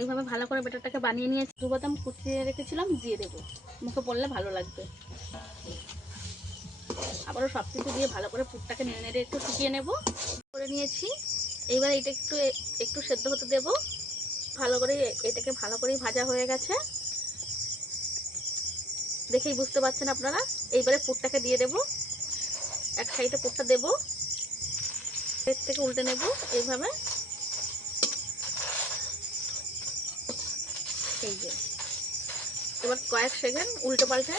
এইভাবে ভালো করে ব্যাটারটাকে বানিয়ে নিয়েছি। 2 বাদাম কুচিয়ে রেখেছিলাম, দিয়ে দেবো, মুখে পড়লে ভালো লাগবে। আবারও সব কিছু দিয়ে ভালো করে পুরটাকে নেড়ে নেড়ে একটু শুকিয়ে নেব করে নিয়েছি। এইবার এটা একটু একটু সেদ্ধ হতে দেব ভালো করে। এটাকে ভালো করেই ভাজা হয়ে গেছে, দেখেই বুঝতে পারছেন আপনারা। এইবারে পুরটাকে দিয়ে দেব, এক সাইডে পুরটা দেব, এর থেকে উল্টে নেব এইভাবে। এই যে এবার কয়েক সেকেন্ড উল্টে পাল্টে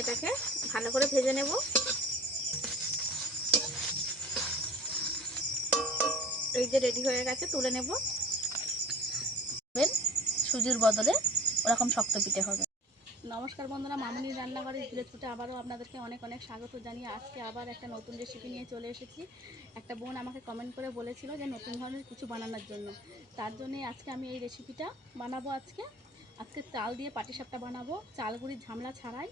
এটাকে ভালো করে ভেজে নেব। এই যে রেডি হয়ে গেছে, তুলে নেব। সুজির বদলে ওরকম শক্ত পিঠে হবে। নমস্কার বন্ধুরা, মামুনির রান্নাঘরের ধীরে ধীরে আবারও আপনাদেরকে অনেক অনেক স্বাগত জানিয়ে আজকে আবার একটা নতুন রেসিপি নিয়ে চলে এসেছি। একটা বোন আমাকে কমেন্ট করে বলেছিল যে নতুন ধরনের কিছু বানানোর জন্য, তার জন্যই আজকে আমি এই রেসিপিটা বানাবো। আজকে চাল দিয়ে পাটিসাপটা বানাবো, চালগুড়ির ঝামেলা ছাড়াই।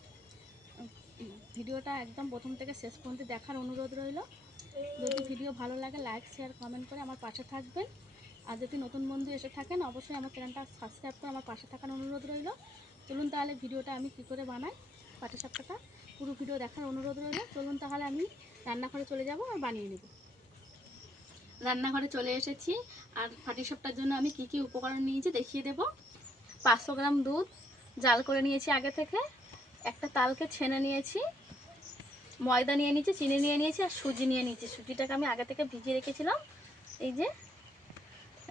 ভিডিওটা একদম প্রথম থেকে শেষ পর্যন্ত দেখার অনুরোধ রইল। যদি ভিডিও ভালো লাগে লাইক শেয়ার কমেন্ট করে আমার পাশে থাকবেন। আর যদি নতুন বন্ধু এসে থাকেন অবশ্যই আমার চ্যানেলটা সাবস্ক্রাইব করে আমার পাশে থাকার অনুরোধ রইল। চলুন তাহলে ভিডিওটা আমি কী করে বানাই পাটিসাপটাটা পুরো ভিডিও দেখার অনুরোধ রইল। চলুন তাহলে আমি রান্নাঘরে চলে যাব আর বানিয়ে নেব। রান্নাঘরে চলে এসেছি, আর পাটিসাপটার জন্য আমি কি কি উপকরণ নিয়েছি দেখিয়ে দেব। 500 গ্রাম দুধ জাল করে নিয়েছি আগে থেকে, একটা তালকে ছেনে নিয়েছি, ময়দা নিয়ে নিয়েছি, চিনি নিয়ে নিয়েছি, আর সুজি নিয়ে নিয়েছি। সুজিটাকে আমি আগে থেকে ভিজিয়ে রেখেছিলাম, এই যে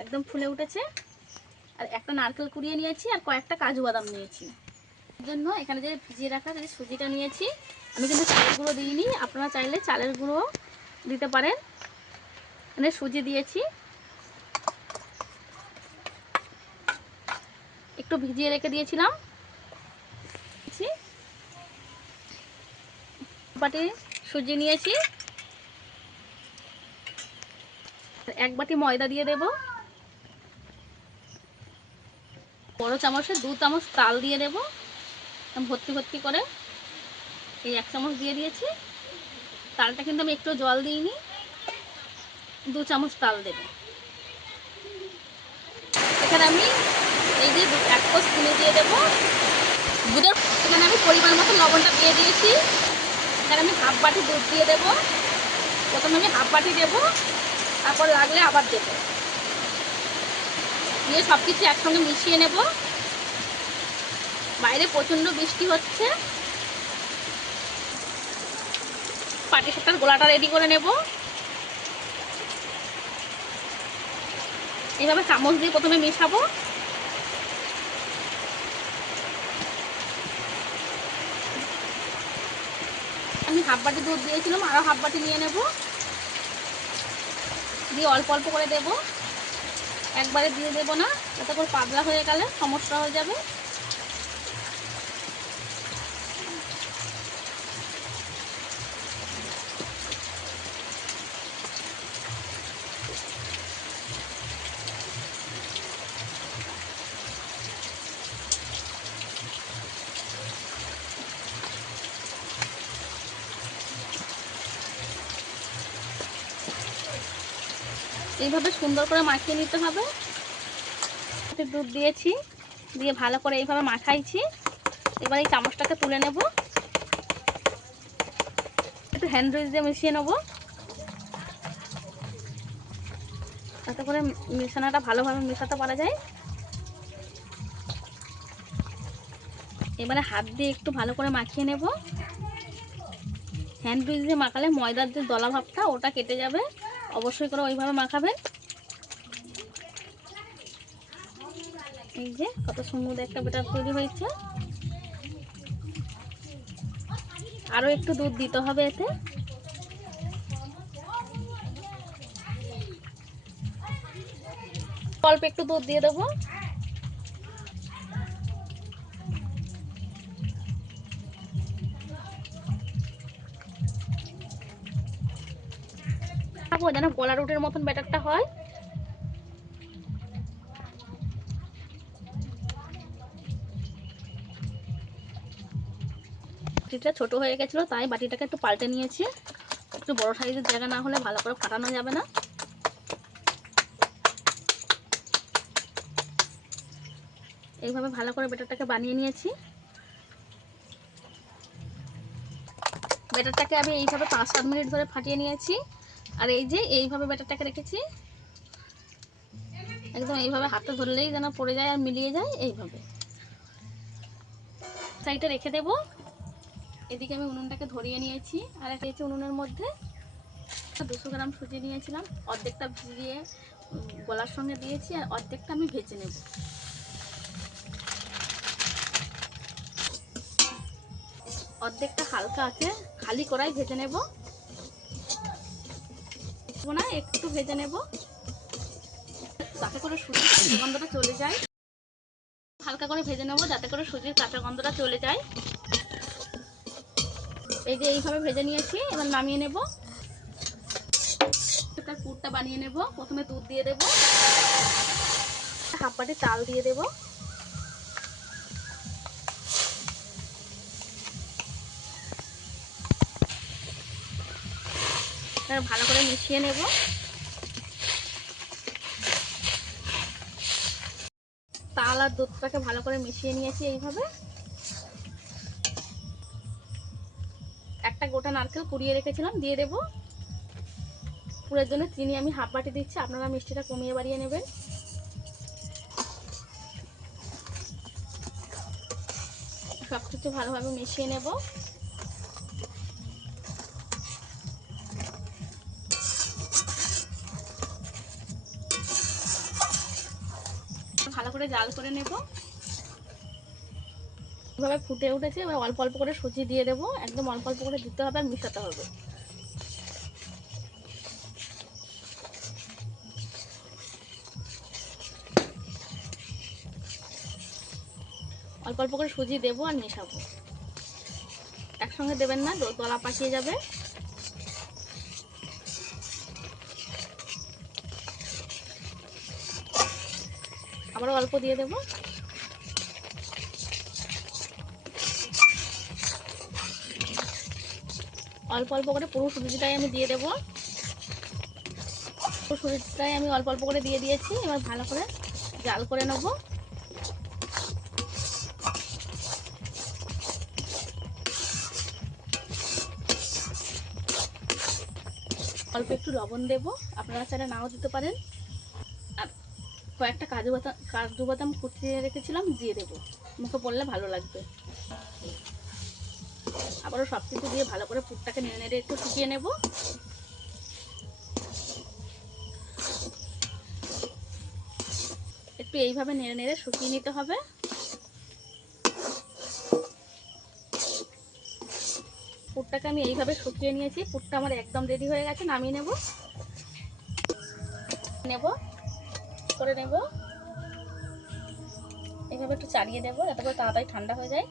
একদম ফুলে উঠেছে। আর একটা নারকেল কুড়িয়ে নিয়েছি, আর কয়েকটা কাজু বাদাম নিয়েছি। এর জন্য এখানে যে ভিজিয়ে রাখা যে সুজিটা নিয়েছি, আমি কিন্তু চালের গুঁড়ো দিইনি, আপনারা চাইলে চালের গুঁড়ো দিতে পারেন। এখানে সুজি দিয়েছি, একটু ভিজিয়ে রেখে দিয়েছিলাম। বাটি সুজি নিয়েছি, 1 বাটি ময়দা দিয়ে দেব, বড় চামচে 2 চামচ তাল দিয়ে দেব, ভর্তি ভর্তি করে। এই 1 চামচ দিয়ে দিয়েছি। তালটা কিন্তু আমি একটু জল দিইনি, 2 চামচ তাল দেব। এখানে আমি এই যে 1 কোষ চিনি দিয়ে দেবো। দুধের এখানে আমি পরিমাণ মতো লবণটা দিয়ে দিয়েছি। এখানে আমি হাফ বাটি দুধ দিয়ে দেবো। প্রথমে আমি হাফ বাটি দেবো, তারপর লাগলে আবার দেবো, দিয়ে সব কিছু একসঙ্গে মিশিয়ে নেব। বাইরে প্রচণ্ড বৃষ্টি হচ্ছে, পাটিসাপটার গোলাটা রেডি করে নেব। এইভাবে চামচ দিয়ে প্রথমে মেশাবো। আমি হাফ বাটি দুধ দিয়েছিলাম, আরও হাফ বাটি নিয়ে নেব, দিয়ে অল্প অল্প করে দেব, একবারে দিয়ে দেব না, যাতে করে পাতলা হয়ে গেলে সমস্যা হয়ে যাবে। এইভাবে সুন্দর করে মাখিয়ে নিতে হবে। দুধ দিয়েছি, দিয়ে ভালো করে এইভাবে মাখাইছি। এবার এই চামচটাকে তুলে নেব, একটু হ্যান্ড উইচ দিয়ে মিশিয়ে নেব, যাতে করে মিশানোটা ভালোভাবে মেশাতে পারা যায়। এবারে হাত দিয়ে একটু ভালো করে মাখিয়ে নেব। হ্যান্ড উইচ দিয়ে মাখালে ময়দার যে দলা ভাবটা ওটা কেটে যাবে, অবশ্যই করে ওইভাবে মাখাবেন। এই যে কত সুন্দর একটা ব্যাটার তৈরি হয়েছে। আরও একটু দুধ দিতে হবে এতে। অল্প একটু দুধ দিয়ে দেবো। যেন গোলা রুটির মতন ব্যাটারটা হয়। বাটিটা ছোট হয়ে গেছিলো, তাই বাটিটাকে একটু পাল্টে নিয়েছি। একটু বড় সাইজের জায়গা না হলে ভালো করে ফাটানো যাবে না। এইভাবে ভালো করে ব্যাটারটাকে বানিয়ে নিয়েছি। ব্যাটারটাকে আমি এইভাবে 5-7 মিনিট ধরে ফাটিয়ে নিয়েছি। আর এই যে এইভাবে ব্যাটারটাকে রেখেছি, একদম এইভাবে হাতে ধরলেই যেন পড়ে যায় আর মিলিয়ে যায়। এইভাবে সাইডে রেখে দেব। এদিকে আমি উনুনটাকে ধরিয়ে নিয়েছি। আর একটা উনুনের মধ্যে 200 গ্রাম সুজি নিয়েছিলাম, অর্ধেকটা ভিজিয়ে গলার সঙ্গে দিয়েছি আর অর্ধেকটা আমি ভেজে নেব। অর্ধেকটা হালকা আছে খালি কড়াই ভেজে নেব না, একটু ভেজে নেব যাতে করে সুজির কাঁচা গন্ধটা চলে যায়। হালকা করে ভেজে নেব যাতে করে সুজির কাঁচা গন্ধটা চলে যায়। এই যে এইভাবে ভেজে নিয়েছি, এবার নামিয়ে নেব। তার পুরটা বানিয়ে নেব। প্রথমে দুধ দিয়ে দেব, হাফ বাটি চাল দিয়ে দেব, ভালো করে মিশিয়ে নেব। চাল আর দুধটাকে ভালো করে মিশিয়ে নিয়েছি। এইভাবে একটা গোটা নারকেল কুড়িয়ে রেখেছিলাম দিয়ে দেব। পুরের জন্য চিনি আমি হাফ বাটি দিচ্ছি, আপনারা মিষ্টিটা কমিয়ে বাড়িয়ে নেবেন। সব কিছু ভালোভাবে মিশিয়ে নেব। ভালো করে জাল করে নেব। এভাবে ফুটে উঠেছে, এবার অল্প অল্প করে সুজি দিয়ে দেবো। একদম অল্প অল্প করে দিতে হবে আর মিশাতে হবে। অল্প অল্প করে সুজি দেবো আর মেশাবো, একসঙ্গে দেবেন না, দলা পাকিয়ে যাবে। আবারও অল্প দিয়ে দেবো। অল্প অল্প করে পুরো সুজিটাই আমি দিয়ে দেবো। পুরো সুজিটাই আমি অল্প অল্প করে দিয়ে দিয়েছি। এবার ভালো করে জাল করে নেব। অল্প একটু লবণ দেব, আপনারা চাইলে নাও দিতে পারেন। আর কয়েকটা কাজু বাদাম কুচিয়ে রেখেছিলাম দিয়ে দেবো, মুখে পড়লে ভালো লাগবে। আবারও সব কিছু দিয়ে ভালো করে পুরটাকে নেড়ে নেড়ে একটু শুকিয়ে নেব। একটু এইভাবে নেড়ে নেড়ে শুকিয়ে নিতে হবে। পুরটাকে আমি এইভাবে শুকিয়ে নিয়েছি। পুরটা আমার একদম রেডি হয়ে গেছে, নামিয়ে নেব। করে নেব এইভাবে একটু চালিয়ে দেবো যাতে করে তাড়াতাড়ি ঠান্ডা হয়ে যায়।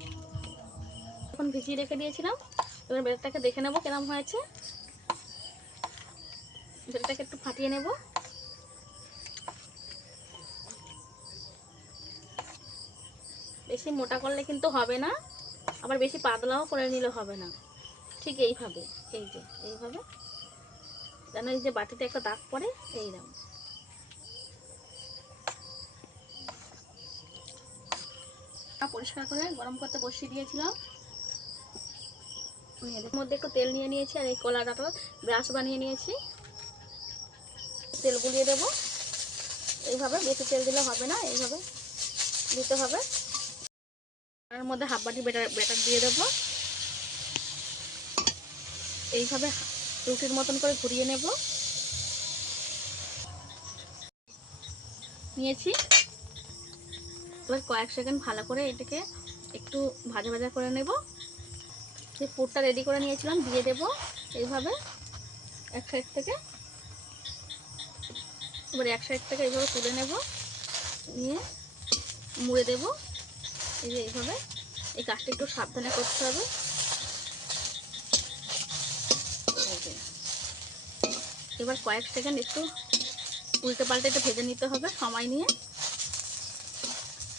এখন ভিজিয়ে রেখে দিয়েছিলাম, এবার ব্রেডটাকে দেখে নেব কেরম হয়েছে। ব্রেডটাকে একটু ফাটিয়ে নেব। বেশি মোটা করলে কিন্তু হবে না, আবার বেশি পাতলাও করে নিলে হবে না। ঠিক এইভাবে, এই যে এইভাবে যেন এই যে বাটিতে একটা দাগ পড়ে, এইরকম। পরিষ্কার করে গরম করতে বসিয়ে দিয়েছিলাম। এর মধ্যে একটু তেল নিয়ে নিয়েছি আর এই কলাটা ব্রাশ বানিয়ে নিয়েছি। তেল গুলিয়ে দেবো। এইভাবে বেশি তেল দিলে হবে না, এইভাবে দিতে হবে। এর মধ্যে হাফ বাটি ব্যাটার দিয়ে দেবো। এইভাবে রুটির মতন করে ঘুরিয়ে নেব। নিয়েছি। এবার কয়েক সেকেন্ড ভালো করে এটাকে একটু ভাজা ভাজা করে নেব। যে পুরটা রেডি করে নিয়েছিলাম দিয়ে দেব এইভাবে এক সাইড থেকে। এবার এক সাইড থেকে এইভাবে তুলে নেব, নিয়ে মুড়ে দেব। এই যে এইভাবে, এই কাজটা একটু সাবধানে করতে হবে। এবার কয়েক সেকেন্ড একটু উল্টে পাল্টে একটু ভেজে নিতে হবে সময় নিয়ে।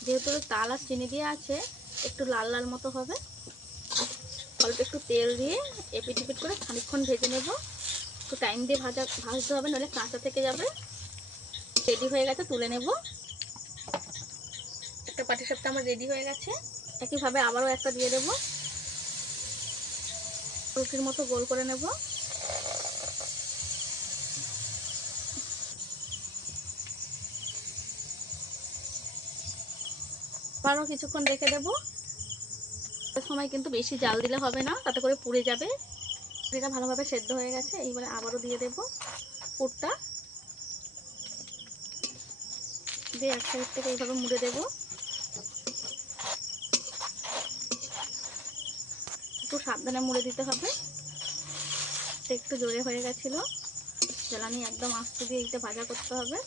যেহেতু তাল আর চিনি দিয়ে আছে, একটু লাল লাল মতো হবে। অল্প একটু তেল দিয়ে এপিট এপিট করে খানিকক্ষণ ভেজে নেব। একটু টাইম দিয়ে ভাজতে হবে, নাহলে কাঁচা থেকে যাবে। রেডি হয়ে গেছে, তুলে নেব। একটা পাটিসাপটা আমার রেডি হয়ে গেছে। একইভাবে আবারও একটা দিয়ে দেবো, রুটির মতো গোল করে নেব। আবারও কিছুক্ষণ রেখে দেবো। সময় কিন্তু বেশি জাল দিলে হবে না, তাতে করে পুড়ে যাবে। এটা ভালোভাবে সেদ্ধ হয়ে গেছে। এইবারে আবারও দিয়ে দেবো পুরটা, দিয়ে এক সাইড থেকে এইভাবে মুড়ে দেবো। একটু সাবধানে মুড়ে দিতে হবে, একটু জোরে হয়ে গেছিল। জ্বালানি একদম আস্তে দিয়ে এটা ভাজা করতে হবে।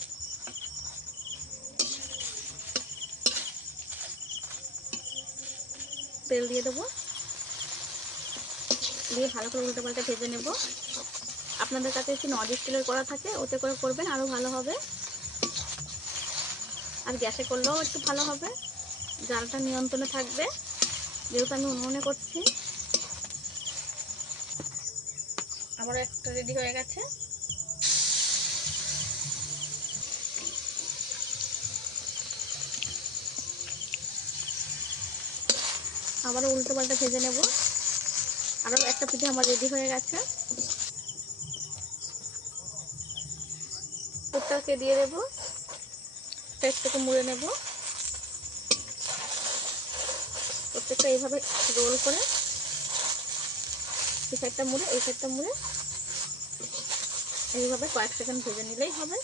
তেল দিয়ে দেবো, দিয়ে ভালো করে উল্টে পাল্টে ভেজে নেব। আপনাদের কাছে একটু নন স্টিলের করা থাকে, ওতে করে করবেন আরও ভালো হবে। আর গ্যাসে করলেও একটু ভালো হবে, জালটা নিয়ন্ত্রণে থাকবে। যেহেতু আমি উনুনে করছি। আমারও একটা রেডি হয়ে গেছে। আবারও উল্টো পাল্টা ভেজে নেব। আরও একটা পিঠে আমার রেডি হয়ে গেছে। পুরটাকে দিয়ে দেবো, একটু মুড়ে নেব। প্রত্যেকটা এইভাবে রোল করে এই সাইডটা মুড়ে এই সাইডটা মুড়ে এইভাবে কয়েক সেকেন্ড ভেজে নিলেই হবে।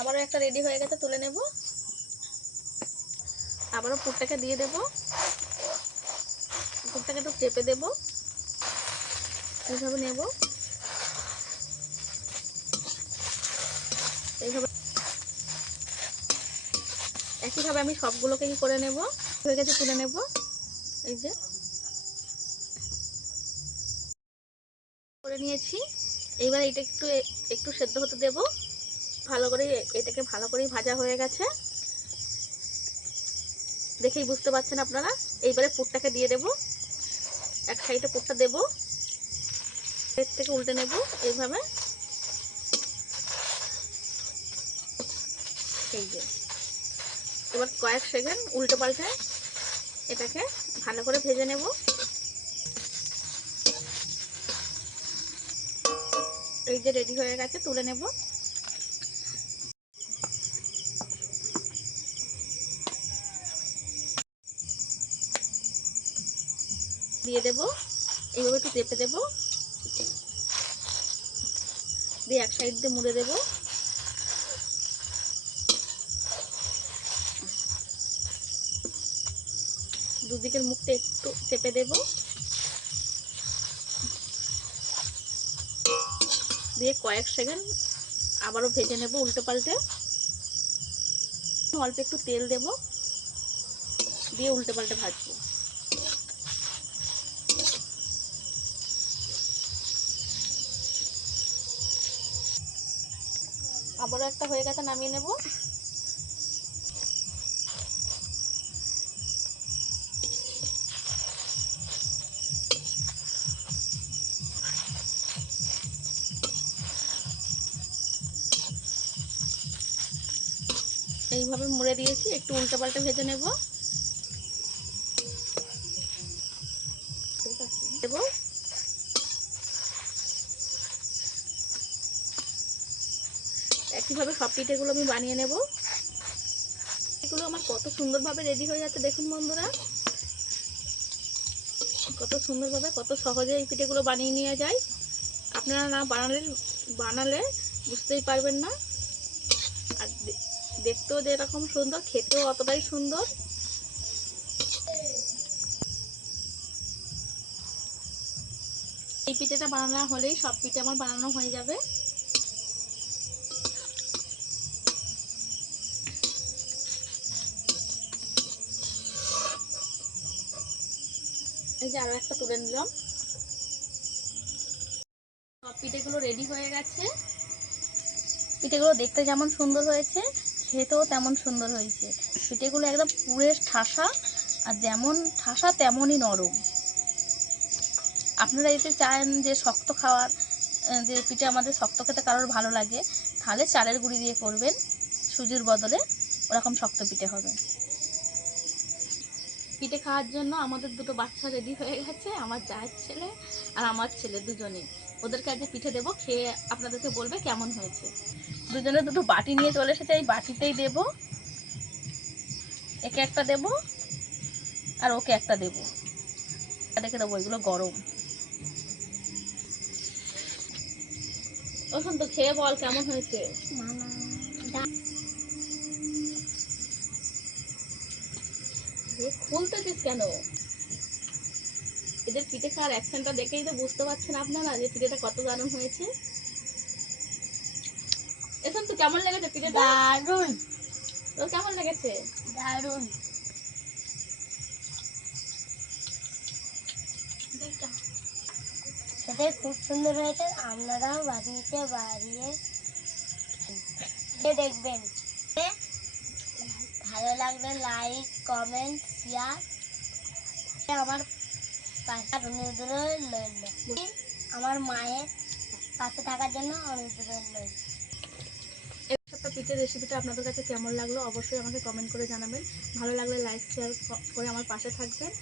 আবারও একটা রেডি হয়ে গেছে, তুলে নেব। আবারও পুরটাকে দিয়ে দেব, পুরটাকে একটু চেপে দেব, এইভাবে নেব। এইভাবে একইভাবে আমি সবগুলোকে কি করে নেব। হয়ে গেছে, তুলে নেব। এই যে করে নিয়েছি। এইবার এটা একটু একটু সেদ্ধ হতে দেব। ভালো করে এটাকে ভালো করেই ভাজা হয়ে গেছে, দেখেই বুঝতে পারছেন আপনারা। এইবারে পুরটাকে দিয়ে দেব, এক সাইডে পুরটা দেব, এর থেকে উল্টে নেব এইভাবে। এই যে এবার কয়েক সেকেন্ড উল্টে পাল্টে এটাকে ভালো করে ভেজে নেব। এই যে রেডি হয়ে গেছে, তুলে নেব। দিয়ে দেব, এইভাবে একটু চেপে দেব, দিয়ে এক সাইড দিয়ে মুড়ে দেব। দুদিকের মুখটা একটু চেপে দেব, দিয়ে কয়েক সেকেন্ড আবারও ভেজে নেব উল্টে পাল্টে। অল্প একটু তেল দেব, দিয়ে উল্টে পাল্টে ভাজবো। আবারও একটা হয়ে গেছে, নামিয়ে নেব। এইভাবে মুড়ে দিয়েছি, একটু উল্টে পাল্টে ভেজে নেব। দেব, একইভাবে সব পিঠেগুলো আমি বানিয়ে নেব। এগুলো আমার কত সুন্দরভাবে রেডি হয়ে যাচ্ছে দেখুন বন্ধুরা, কত সুন্দরভাবে কত সহজে এই পিঠেগুলো বানিয়ে নিয়ে যায়। আপনারা না বানালে বুঝতেই পারবেন না। আর দেখতেও যেরকম সুন্দর, খেতেও অতটাই সুন্দর। এই পিঠেটা বানানো হলেই সব পিঠে আমার বানানো হয়ে যাবে। এই যে আরো একটা তুলে নিলাম। সব পিঠেগুলো রেডি হয়ে গেছে। পিঠেগুলো দেখতে যেমন সুন্দর হয়েছে, খেতেও তেমন সুন্দর হয়েছে। পিঠেগুলো একদম পুরে ঠাসা, আর যেমন ঠাসা তেমনই নরম। আপনারা যদি চান যে শক্ত খাওয়ার, যে পিঠে আমাদের শক্ত খেতে কারোর ভালো লাগে, তাহলে চালের গুঁড়ি দিয়ে করবেন, সুজির বদলে ওরকম শক্ত পিঠে হবে। পিঠে খাওয়ার জন্য আমাদের দুটো বাচ্চা রেডি হয়ে গেছে, আমার জায়ের ছেলে আর আমার ছেলে দুজনে। ওদেরকে আজকে পিঠে দেবো, খেয়ে আপনাদেরকে বলবে কেমন হয়েছে। দুজনে দুটো বাটি নিয়ে চলে এসেছে, এই বাটিতেই দেব। একে একটা দেব আর ওকে একটা দেব, রেখে দেবো, এগুলো গরম। ওখান তো খেয়ে বল কেমন হয়েছে। খুলতেছিস কেন? এদের পিঠে খাওয়ার অ্যাকশনটা দেখেই তো বুঝতে পারছেন আপনারা যে পিঠেটা কত দারুণ হয়েছে। এখন তো কেমন লেগেছে পিঠেটা? দারুণ। তোর কেমন লেগেছে? দারুণ। সেটা খুব সুন্দর হয়েছে, আপনারাও বাড়িয়ে দেখবেন। ভালো লাগলে লাইক, কমেন্ট, শেয়ার। আমার পাশে অনুরোধ রইল, আমার মায়ের পাশে থাকার জন্য অনুরোধ রইল। একটা পিঠের রেসিপিটা আপনাদের কাছে কেমন লাগলো অবশ্যই আমাকে কমেন্ট করে জানাবেন। ভালো লাগলে লাইক শেয়ার করে আমার পাশে থাকবেন।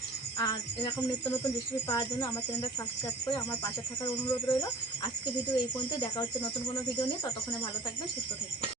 আর এরকম নিত্য নতুন রেসিপি পাওয়ার জন্য আমার চ্যানেলটা সাবস্ক্রাইব করে আমার পাশে থাকার অনুরোধ রইল। আজকে ভিডিও এই পর্যন্ত, দেখা হচ্ছে নতুন কোনো ভিডিও নিয়ে। ততক্ষণে ভালো থাকবেন, সুস্থ থাকবেন।